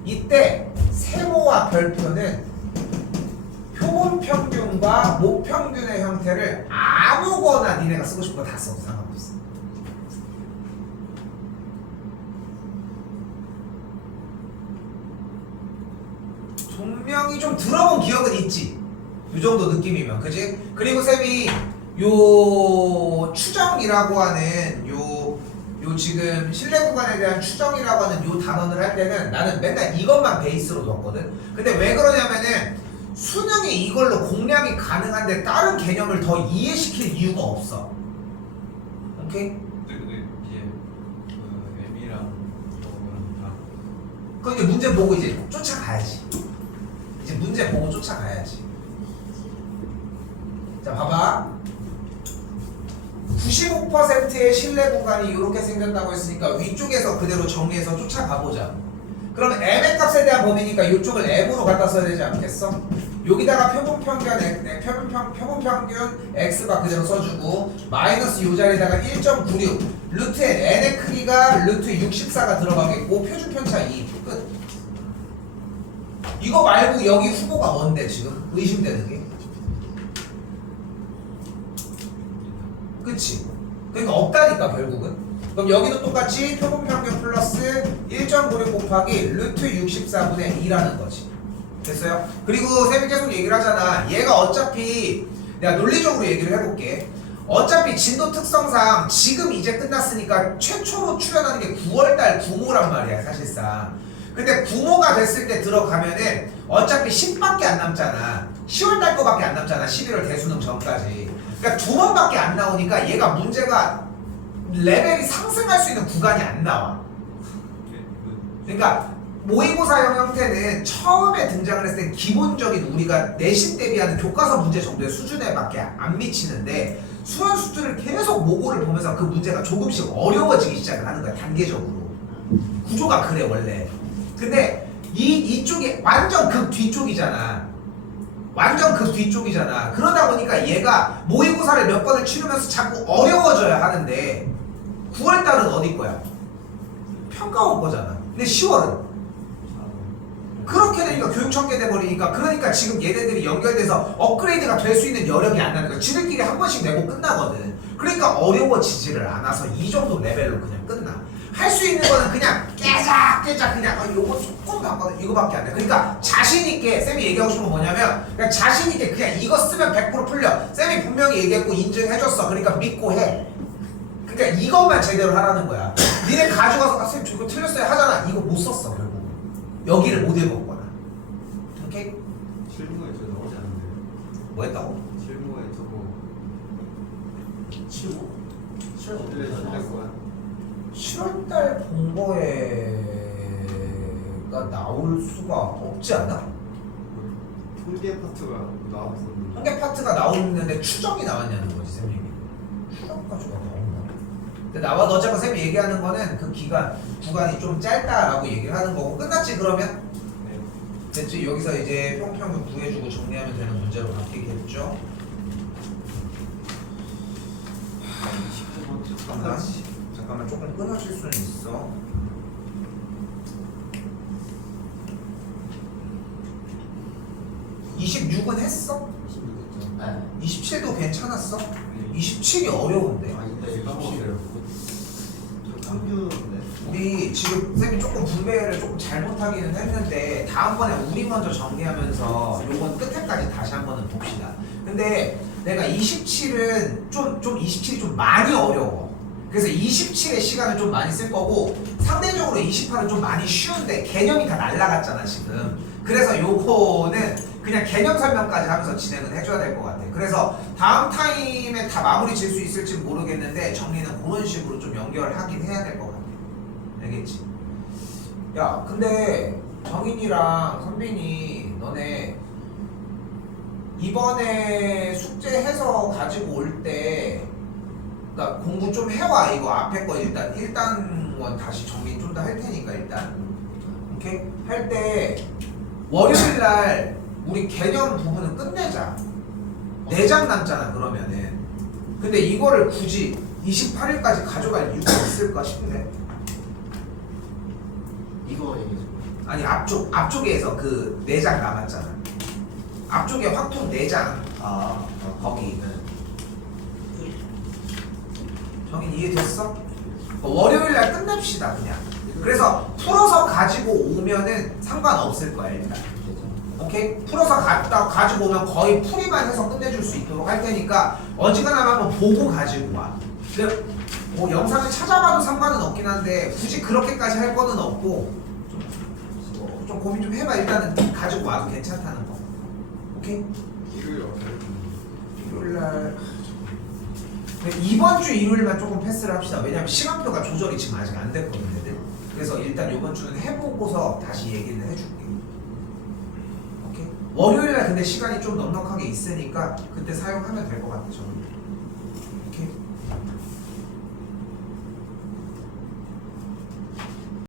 이때 세모와 별표는 표본평균과 모평균의 형태를 아무거나 니네가 쓰고 싶은 거 다 써도 상관없어. 분명히 좀 들어본 기억은 있지. 이 정도 느낌이면, 그지? 그리고 쌤이 요 추정이라고 하는 요 지금 실내 구간에 대한 추정이라고 하는 요 단원을 할 때는 나는 맨날 이것만 베이스로 뒀거든. 근데 왜 그러냐면은 수능이 이걸로 공략이 가능한데 다른 개념을 더 이해시킬 이유가 없어. 오케이? 근데 이제 그 M이랑 이거는 다 그러니까 문제 보고 이제 쫓아가야지. 이제 문제 보고 쫓아가야지. 자, 봐봐. 95%의 실내 공간이 이렇게 생겼다고 했으니까 위쪽에서 그대로 정리해서 쫓아가보자. 그럼 m의 값에 대한 범위니까 이쪽을 m으로 갖다 써야 되지 않겠어? 여기다가 표본평균 x가 그대로 써주고 마이너스 요 자리에다가 1.96 루트 n의 크기가 루트 64가 들어가겠고 표준편차 2 끝. 이거 말고 여기 후보가 뭔데 지금 의심되는 게? 그치? 그러니까 없다니까 결국은. 그럼 여기도 똑같이 표본평균 플러스 1.96 곱하기 루트 64분의 2라는 거지. 됐어요? 그리고 쌤이 계속 얘기를 하잖아. 얘가 어차피 내가 논리적으로 얘기를 해볼게. 어차피 진도 특성상 지금 이제 끝났으니까 최초로 출연하는 게 9월달 구모란 말이야 사실상. 근데 구모가 됐을 때 들어가면은 어차피 10밖에 안 남잖아. 10월달 거밖에 안 남잖아. 11월 대수능 전까지. 그러니까 2번밖에 안 나오니까 얘가 문제가 레벨이 상승할 수 있는 구간이 안 나와. 그러니까 모의고사형 형태는 처음에 등장을 했을 때 기본적인 우리가 내신 대비하는 교과서 문제 정도의 수준에밖에 안 미치는데 수원 수준을 계속 모고를 보면서 그 문제가 조금씩 어려워지기 시작을 하는 거야. 단계적으로. 구조가 그래 원래. 근데 이쪽이 완전 극 뒤쪽이잖아. 완전 극 뒤쪽이잖아. 그러다 보니까 얘가 모의고사를 몇 번을 치르면서 자꾸 어려워져야 하는데 9월달은 어디 거야? 평가 올 거잖아. 근데 10월은 그렇게 되니까 교육청계 돼버리니까 그러니까 지금 얘네들이 연결돼서 업그레이드가 될 수 있는 여력이 안 나는 거야. 지들끼리 한 번씩 내고 끝나거든. 그러니까 어려워지지를 않아서 이 정도 레벨로 그냥 끝나. 할 수 있는 거는 그냥 깨작 그냥 요거 조금 바꿔 이거밖에 안 돼. 그러니까 자신 있게 쌤이 얘기하고 싶은 건 뭐냐면 그냥 자신 있게 그냥 이거 쓰면 100% 풀려. 쌤이 분명히 얘기했고 인증해줬어. 그러니까 믿고 해. 그러니까 이것만 제대로 하라는 거야. 니네 가져가서 쌤 저거 틀렸어요 하잖아. 이거 못 썼어 결국. 여기를 못 읽었거나. 오케이? 실무에 저 나오지 않는데. 뭐 했다고? 실무에 저거 치고 실내 거야. 7월달 본거에가 나올 수가 없지 않아? 통계 파트가 나왔었는데 한개 파트가 나오는데 추정이 나왔냐는 거지 쌤이. 추정 가지고 나온다. 근데 나와도 어차피 쌤이 얘기하는 거는 그 기간 구간이 좀 짧다라고 얘기를 하는 거고 끝났지 그러면? 네. 됐지? 여기서 이제 평평을 구해주고 정리하면 되는 문제로 바뀌겠죠? 29번째 잠깐만 조금 끊어질 수는 있어. 26은 했어? 26점. 네. 27도 괜찮았어? 27이 어려운데. 아 이때 까먹었어요. 저 평균인데. 우리 지금 쌤이 조금 분배를 조금 잘못하기는 했는데 다음번에 우리 먼저 정리하면서 요건 끝에까지 다시 한번은 봅시다. 근데 내가 27은 좀 27이 좀 많이 어려워. 그래서 27의 시간을 좀 많이 쓸 거고 상대적으로 28은 좀 많이 쉬운데 개념이 다 날라갔잖아 지금. 그래서 요거는 그냥 개념 설명까지 하면서 진행을 해줘야 될 것 같아. 그래서 다음 타임에 다 마무리 질 수 있을지 모르겠는데 정리는 그런 식으로 좀 연결하긴 해야 될 것 같아. 알겠지? 야 근데 정인이랑 선빈이 너네 이번에 숙제해서 가지고 올 때 그러니까 공부 좀 해와. 이거 앞에 거 일단 1단원 다시 정리 좀 더 할 테니까 일단 오케이? 할 때 월요일날 우리 개념 부분은 끝내자. 4장 남잖아 그러면은. 근데 이거를 굳이 28일까지 가져갈 이유가 있을까 싶네. 이거 얘기죠. 아니 앞쪽에서 그 4장 남았잖아. 앞쪽에 확통 4장 거기. 정인 이해됐어? 월요일날 끝냅시다 그냥. 그래서 풀어서 가지고 오면은 상관없을 거야 일단. 오케이? 풀어서 가지고 오면 거의 풀이만 해서 끝내줄 수 있도록 할 테니까 어지간하면 한번 보고 가지고 와. 근데 뭐 영상을 찾아봐도 상관은 없긴 한데 굳이 그렇게까지 할 거는 없고 좀 고민 좀 해봐. 일단은 가지고 와도 괜찮다는 거. 오케이? 일요일 어떻게? 일요일날 이번 주 일요일만 조금 패스를 합시다. 왜냐면 시간표가 조절이 지금 아직 안 됐거든 애들. 그래서 일단 이번 주는 해보고서 다시 얘기를 해줄게. 오케이? 월요일날 근데 시간이 좀 넉넉하게 있으니까 그때 사용하면 될 것 같아 저는.